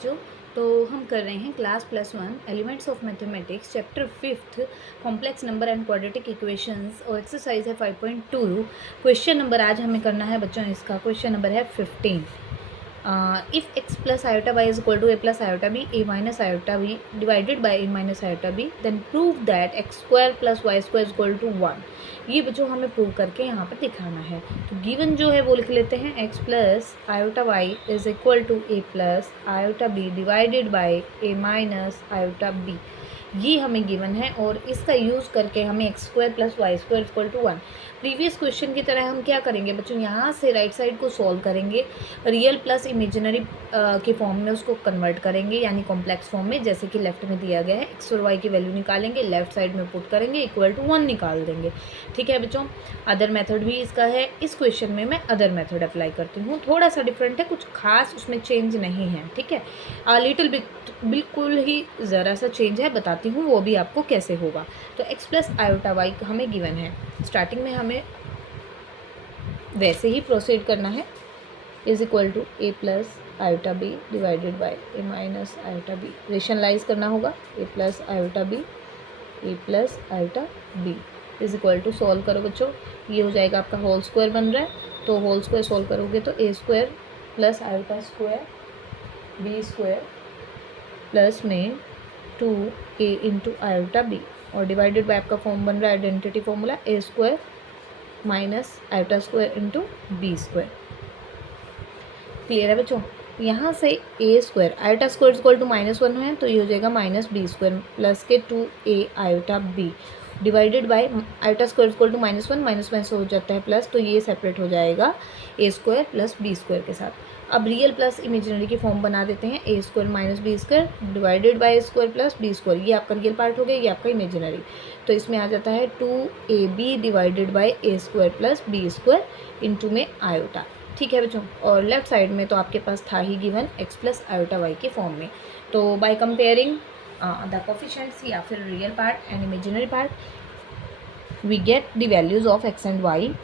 बच्चों, तो हम कर रहे हैं class +1 elements of mathematics chapter 5th complex number and quadratic equations और एक्सरसाइज है 5.2। क्वेश्चन नंबर आज हमें करना है बच्चों, इसका क्वेश्चन नंबर है 15। If x plus iota y is equal to a plus iota b a minus iota b divided by a minus iota b then prove that x square plus y square is equal to 1। ये बच्चों हमें prove करके यहाँ पर दिखाना है। तो given जो है वो लिख लेते हैं, x plus iota y is equal to a plus iota b divided by a minus iota b. ये हमें गिवन है और इसका यूज़ करके हमें x square plus y square equal to 1। Previous question की तरह हम क्या करेंगे बच्चों, यहाँ से राइट साइड को सॉल्व करेंगे, रियल प्लस इमेजिनरी के फॉर्म में उसको कन्वर्ट करेंगे, यानी कॉम्प्लेक्स फॉर्म में, जैसे कि लेफ्ट में दिया गया है। एक्स और वाई की वैल्यू निकालेंगे, लेफ्ट साइड में पुट करेंगे, इक्वल टू 1 निकाल देंगे। ठीक है बच्चों, अदर मेथड भी इसका है। इस क्वेश्चन में मैं अदर मेथड अप्लाई करती हूँ, थोड़ा सा डिफरेंट है, कुछ खास उसमें चेंज नहीं है। ठीक है, लिटिल बिट, बिल्कुल ही ज़रा सा चेंज है, बताती हूँ वो भी आपको कैसे होगा। तो एक्स प्लस आयोटा वाई हमें गिवन है, स्टार्टिंग में हमें वैसे ही प्रोसीड करना है, is equal to a plus iota b divided by a minus iota b. Rationalise करना होगा, a plus iota b, a plus iota b is equal to, solve करो बच्चों, ये हो जाएगा आपका होल स्क्वायर बन रहा है, तो होल स्क्वायर सॉल्व करोगे तो a square plus iota square b square plus में 2a इंटू आयोटा बी, और डिवाइडेड बाय आपका फॉर्म बन रहा है identity formula, a square minus iota square into b square. Clear है बच्चों, यहाँ से a square iota square equal to -1 है, तो ये हो जाएगा माइनस बी स्क्वायर प्लस के 2a iota b divided by iota square equal to -1 minus में से हो जाता है प्लस, तो ये सेपरेट हो जाएगा a square plus b square के साथ। अब रियल प्लस इमेजिनरी की फॉर्म बना देते हैं, a square minus b square divided by a square plus b square, ये आपका रियल पार्ट हो गया, ये आपका इमेजिनरी। तो इसमें आ जाता है 2ab divided by a square plus b square into में आयोटा। ठीक है बच्चों, और लेफ्ट साइड में तो आपके पास था ही given x plus iota y के फॉर्म में। तो बाय कंपेयरिंग द कोफिशिएंट्स या फिर real part and imaginary part we get the values of x and y.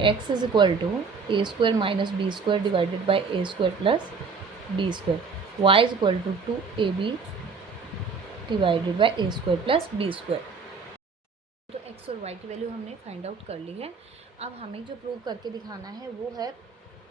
X is equal to a square minus b square divided by a square plus b square, y is equal to 2ab divided by a square plus b square. तो x और y की value हमने find out कर ली है। अब हमें जो prove करके दिखाना है वो है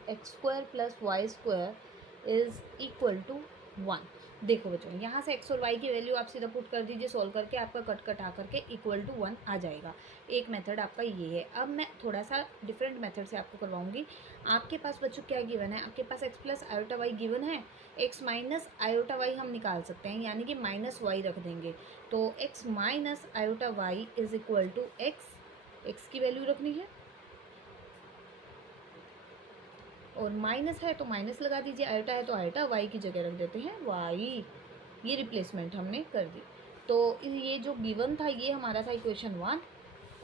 x square plus y square is equal to 1। देखो बच्चों, यहाँ से एक्स और वाई की वैल्यू आप सीधा पुट कर दीजिए, सॉल्व करके आपका कट कटा करके इक्वल टू 1 आ जाएगा। एक मेथड आपका ये है। अब मैं थोड़ा सा डिफरेंट मेथड से आपको करवाऊंगी। आपके पास बच्चों क्या गिवन है, आपके पास x plus iota y given है, एक्स माइनस आयोटा वाई हम निकाल सकते हैं, यानी कि माइनस वाई रख देंगे। तो x minus iota y is equal to x की वैल्यू रखनी है, और माइनस है तो माइनस लगा दीजिए, आयोटा है तो आयोटा, वाई की जगह रख देते हैं वाई। ये रिप्लेसमेंट हमने कर दी। तो ये जो गिवन था ये हमारा था इक्वेशन 1,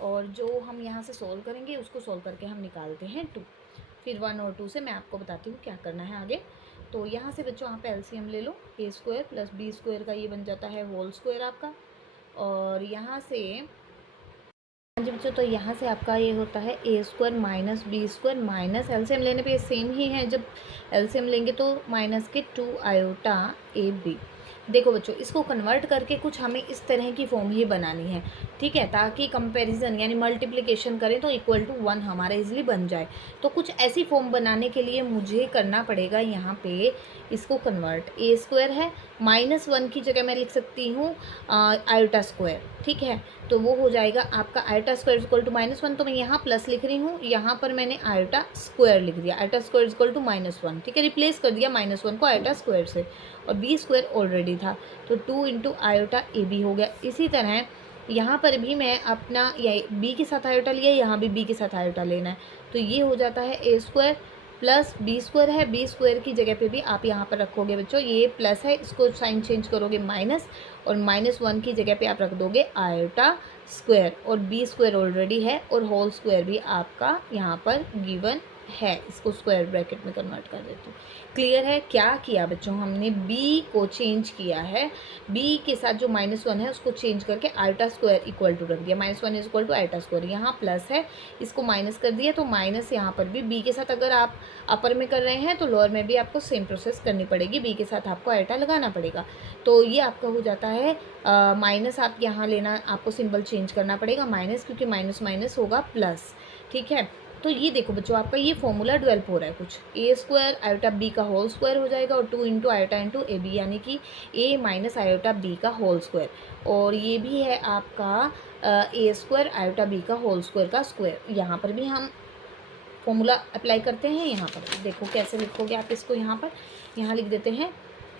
और जो हम यहाँ से सॉल्व करेंगे उसको सॉल्व करके हम निकालते हैं 2। फिर 1 और 2 से मैं आपको बताती हूँ क्या करना है आगे। तो यहाँ से बच्चों आप एलसीएम ले लो, ए स्क्वायर प्लस बी स्क्वायर का ये बन जाता है होल स्क्वायर आपका, और यहाँ से जी बच्चों, तो यहाँ से आपका ये होता है a square minus b square minus LCM लेने पे सेम ही है, जब एलसीएम लेंगे तो माइनस के 2 आयोटा ए बी। देखो बच्चों, इसको कन्वर्ट करके कुछ हमें इस तरह की फॉर्म ही बनानी है। ठीक है, ताकि कंपैरिजन यानी मल्टीप्लिकेशन करें तो इक्वल टू 1 हमारा इजीली बन जाए। तो कुछ ऐसी फॉर्म बनाने के लिए मुझे करना पड़ेगा यहाँ पे इसको कन्वर्ट। ए स्क्वायर है, -1 की जगह मैं लिख सकती हूँ आयोटा स्क्वायर। ठीक है, तो वो हो जाएगा आपका आयोटा स्क्वायर इक्वल टू -1, तो मैं यहाँ प्लस लिख रही हूँ, यहाँ पर मैंने आयोटा स्क्वायर लिख दिया, आयोटा स्क्वायर इक्वल टू -1। ठीक है, रिप्लेस कर दिया -1 को आयोटा स्क्वायर से, और बी स्क्वायर ऑलरेडी था, तो 2 इंटू आयोटा ए बी हो गया। इसी तरह यहाँ पर भी मैं अपना या बी के साथ आयोटा लिया, यहाँ भी बी के साथ आयोटा लेना है, तो ये हो जाता है a square plus b square है, बी स्क्वायर की जगह पे भी आप यहाँ पर रखोगे बच्चों, ये प्लस है, इसको साइन चेंज करोगे माइनस, और -1 की जगह पे आप रख दोगे आयोटा स्क्वायर, और बी स्क्वायर ऑलरेडी है, और होल स्क्वायर भी आपका यहाँ पर गिवन है, इसको स्क्वायर ब्रैकेट में कन्वर्ट कर देती हूँ। क्लियर है? क्या किया बच्चों, हमने b को चेंज किया है, b के साथ जो -1 है उसको चेंज करके आयोटा स्क्वायर इक्वल टू रख दिया, -1 is equal to iota square. यहाँ प्लस है, इसको माइनस कर दिया, तो माइनस यहाँ पर भी b के साथ अगर आप अपर में कर रहे हैं तो लोअर में भी आपको सेम प्रोसेस करनी पड़ेगी, b के साथ आपको आयोटा लगाना पड़ेगा। तो ये आपका हो जाता है माइनस, आप यहाँ लेना, आपको सिंबल चेंज करना पड़ेगा माइनस, क्योंकि माइनस माइनस होगा प्लस। ठीक है, तो ये देखो बच्चों, आपका ये फॉर्मूला डेवलप हो रहा है कुछ, ए स्क्वायर आयोटा बी का होल स्क्वायर हो जाएगा और 2 into iota into a b, यानी कि ए माइनस आयोटा बी का होल स्क्वायर। और ये भी है आपका ए स्क्वायर आयोटा बी का होल स्क्वायर का स्क्वायर। यहाँ पर भी हम फॉर्मूला अप्लाई करते हैं। यहाँ पर देखो कैसे लिखोगे आप इसको, यहाँ लिख देते हैं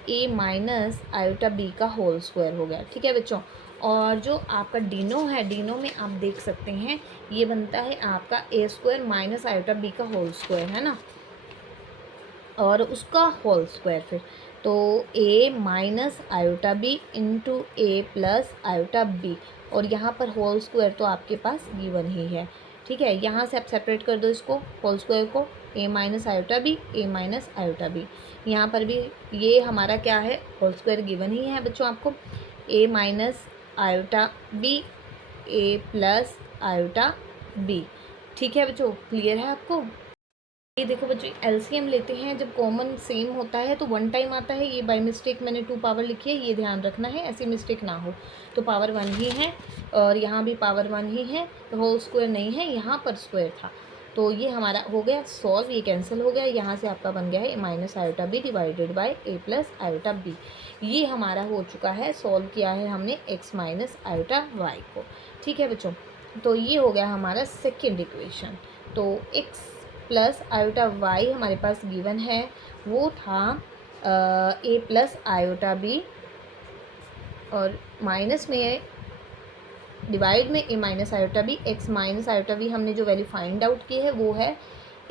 ए माइनस आयोटा बी का होल स्क्वायर हो गया। ठीक है बच्चों, और जो आपका डिनो है, डिनो में आप देख सकते हैं ये बनता है आपका a square minus iota b का होल स्क्वायर, है ना, और उसका होल स्क्वायर फिर, तो ए माइनस आयोटा बी इंटू ए प्लस आयोटा बी, और यहाँ पर होल स्क्वायर तो आपके पास गिवन ही है। ठीक है, यहाँ से आप सेपरेट कर दो इसको, होल स्क्वायर को, ए minus iota b, a minus iota B. यहाँ पर भी ये हमारा क्या है, होल स्क्वायर गिवन ही है बच्चों आपको, ए minus iota b, a plus iota B. ठीक है बच्चों, क्लियर है आपको? ये देखो बच्चों, एलसीएम लेते हैं जब कॉमन सेम होता है तो 1 टाइम आता है। ये बाय मिस्टेक मैंने 2 पावर लिखी है, ये ध्यान रखना है, ऐसी मिस्टेक ना हो। तो पावर 1 ही है और यहाँ भी पावर 1 ही है, तो होल स्क्वायर नहीं है, यहाँ पर स्क्वायर था। तो ये हमारा हो गया सॉल्व, ये कैंसिल हो गया। यहाँ से आपका बन गया है a minus iota b divided by a plus iota b. ये हमारा हो चुका है, सॉल्व किया है हमने एक्स माइनस आयोटा वाई को। ठीक है बच्चों, तो ये हो गया हमारा सेकेंड इक्वेशन। तो एक्स प्लस आयोटा वाई हमारे पास गिवन है, वो था ए प्लस आयोटा बी, और माइनस में डिवाइड में a minus iota b, x minus iota b हमने जो वैल्यू फाइंड आउट की है वो है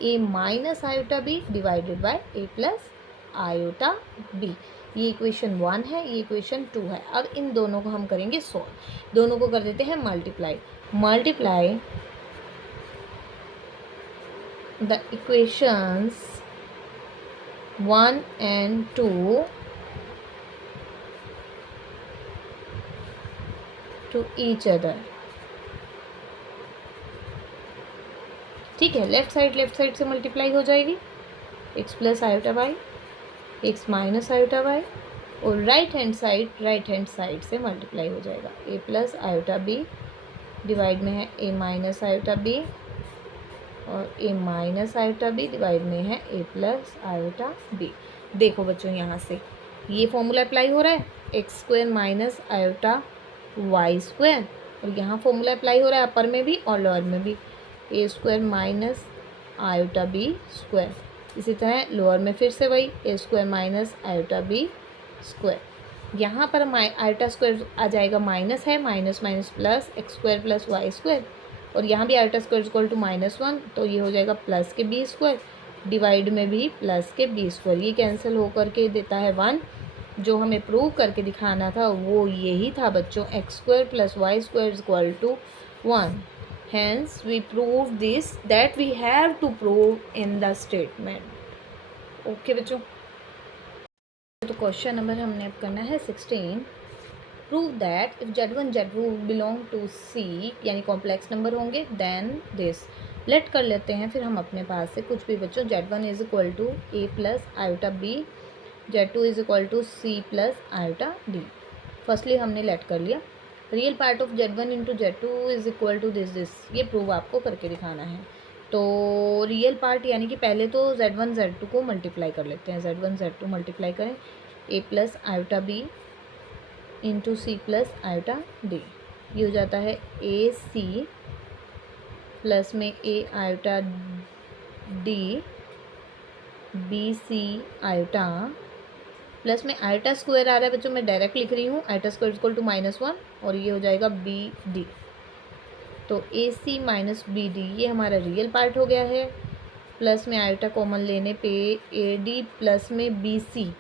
a minus iota b divided by a plus iota b. ये इक्वेशन 1 है, ये इक्वेशन 2 है। अब इन दोनों को हम करेंगे सॉल्व, दोनों को कर देते हैं multiply the equations 1 and 2 to each other। ठीक है, लेफ्ट साइड से मल्टीप्लाई हो जाएगी, x plus iota y, x minus iota y, और राइट हैंड साइड से मल्टीप्लाई हो जाएगा, a plus iota b divide में है ए माइनस आयोटा बी, और a minus iota b divide में है ए प्लस आयोटा बी। देखो बच्चों, यहाँ से ये फॉर्मूला अप्लाई हो रहा है, x square minus iota y square, और यहाँ फॉर्मूला अप्लाई हो रहा है अपर में भी और लोअर में भी, a square minus iota B square. इसी तरह लोअर में फिर से वही, ए स्क्वायर माइनस आयोटा बी स्क्वायर। यहाँ पर आयोटा स्क्वायर आ जाएगा, माइनस है, minus minus plus, x square plus y square, और यहाँ भी आयोटा स्क्वायर इक्वल टू -1, तो ये हो जाएगा प्लस के बी स्क्वायर, डिवाइड में भी प्लस के बी स्क्वायर। ये कैंसिल होकर के देता है 1। जो हमें प्रूव करके दिखाना था वो यही था बच्चों, x square plus y square equal to 1। Hence we prove this that we have to prove in the statement. Okay बच्चों, तो क्वेश्चन नंबर हमने अब करना है 16। Prove that if Z1 Z2 belong to C, यानी कॉम्प्लेक्स नंबर होंगे, then this. Let कर लेते हैं फिर हम अपने पास से कुछ भी बच्चों। Z1 is equal to a plus iota b, Z2 is equal to C plus iota d. Firstly हमने लेट कर लिया। Real part of Z1 into Z2 is equal to this. ये प्रूव आपको करके दिखाना है। तो रियल पार्ट यानी कि पहले तो Z1 Z2 को मल्टीप्लाई कर लेते हैं, Z1 Z2 मल्टीप्लाई करें, a plus iota b into c plus iota d. ये हो जाता है ए सी प्लस में a iota d, b c iota, plus में आयोटा स्क्वायर आ रहा है बच्चों, मैं डायरेक्ट लिख रही हूँ, आयोटा स्क्वायर इक्वल टू -1, और ये हो जाएगा बी डी। तो ए सी माइनस बी डी ये हमारा रियल पार्ट हो गया है, प्लस में आयोटा कॉमन लेने पे ए डी प्लस में बी सी,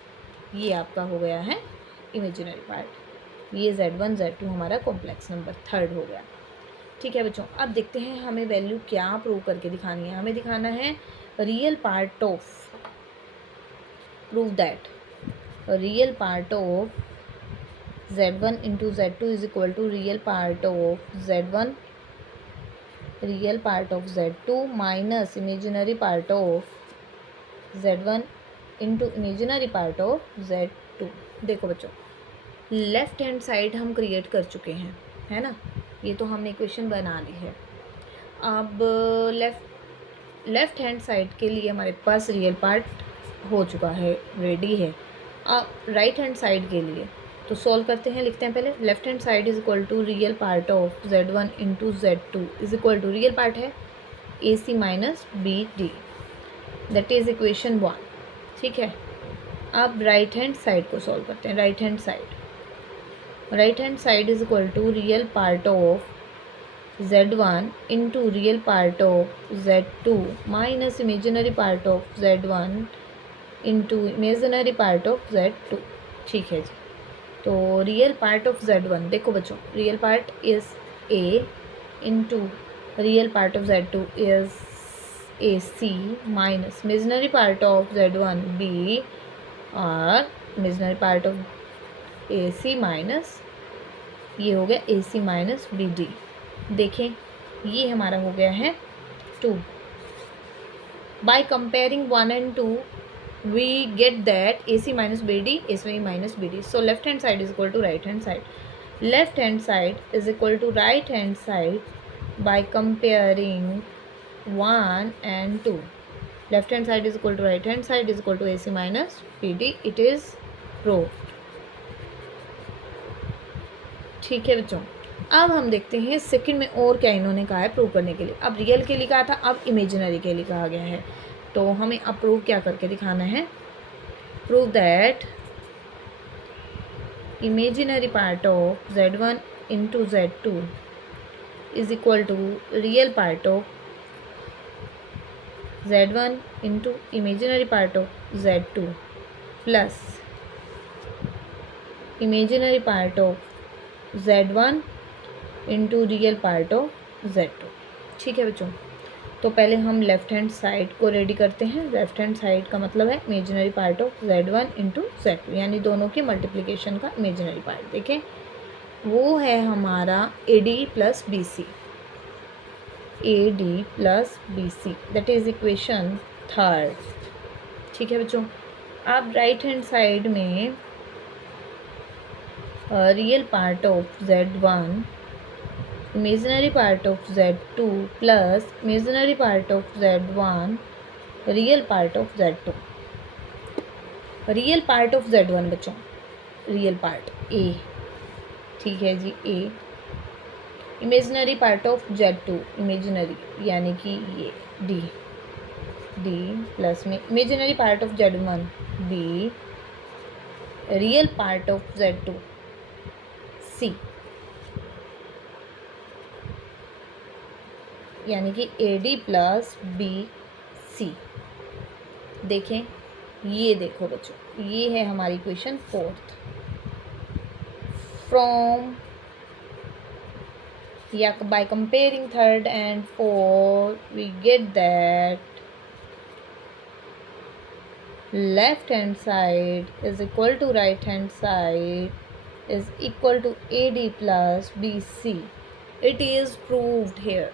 ये आपका हो गया है इमेजिनरी पार्ट। ये Z1 Z2 हमारा कॉम्प्लेक्स नंबर थर्ड हो गया। ठीक है बच्चों, अब देखते हैं हमें वैल्यू क्या प्रूव करके दिखानी है। हमें दिखाना है real part of, prove that real part of z1 into z2 is equal to real part of z1, real part of z2 minus imaginary part of z1 into imaginary part of z2। देखो बच्चों, left hand side हम create कर चुके हैं, है ना, ये तो हमने इक्वेशन बना ली है। अब लेफ्ट हैंड साइड के लिए हमारे पास रियल पार्ट हो चुका है, रेडी है। अब राइट हैंड साइड के लिए तो सॉल्व करते हैं, लिखते हैं पहले left hand side is equal to real part of z1 into z2 is equal to real part है AC minus BD, that is equation 1। ठीक है, अब राइट हैंड साइड को सॉल्व करते हैं। Right hand side is equal to real part of z1 into real part of z2 minus imaginary part of z1 into imaginary part of z2। ठीक है जी, तो real part of z1 देखो बच्चों, real part is a into real part of z2 is AC minus imaginary part of z1 b और imaginary part of AC minus, ये हो गया AC minus BD। देखें, ये हमारा हो गया है 2। By comparing 1 and 2 we get that AC minus BD is AC minus BD, so left hand side is equal to right hand side, left hand side is equal to right hand side by comparing 1 and 2, left hand side is equal to right hand side is equal to AC minus BD, it is proved। ठीक है बच्चों, अब हम देखते हैं second में और क्या इन्होंने कहा है प्रूव करने के लिए। अब रियल के लिए कहा था, अब इमेजिनरी के लिए कहा गया है, तो हमें अब प्रूव क्या करके दिखाना है। Prove that imaginary part of z1 into z2 is equal to real part of z1 into imaginary part of z2 plus imaginary part of z1 into real part of z2। ठीक है बच्चों, तो पहले हम लेफ्ट हैंड साइड को ready करते हैं। Left hand side का मतलब है imaginary part of z1 into z2, यानी दोनों की मल्टीप्लिकेशन का इमेजिनरी पार्ट। देखें, वो है हमारा AD plus BC, AD plus BC, that is equation 3। ठीक है बच्चों, अब राइट हैंड साइड में real part of z1 imaginary part of z2 plus imaginary part of z1 real part of z2, real part of z1 बच्चों, real part a, ठीक है जी a, imaginary part of z2 imaginary यानी कि ये d plus में imaginary part of z1 b, real part of z2 c, यानी कि AD plus BC। देखें, ये देखो बच्चों, ये है हमारी इक्वेशन 4। फ्रॉम या by comparing 3rd and 4th we get that left hand side is equal to right hand side is equal to AD plus BC। It is proved hair.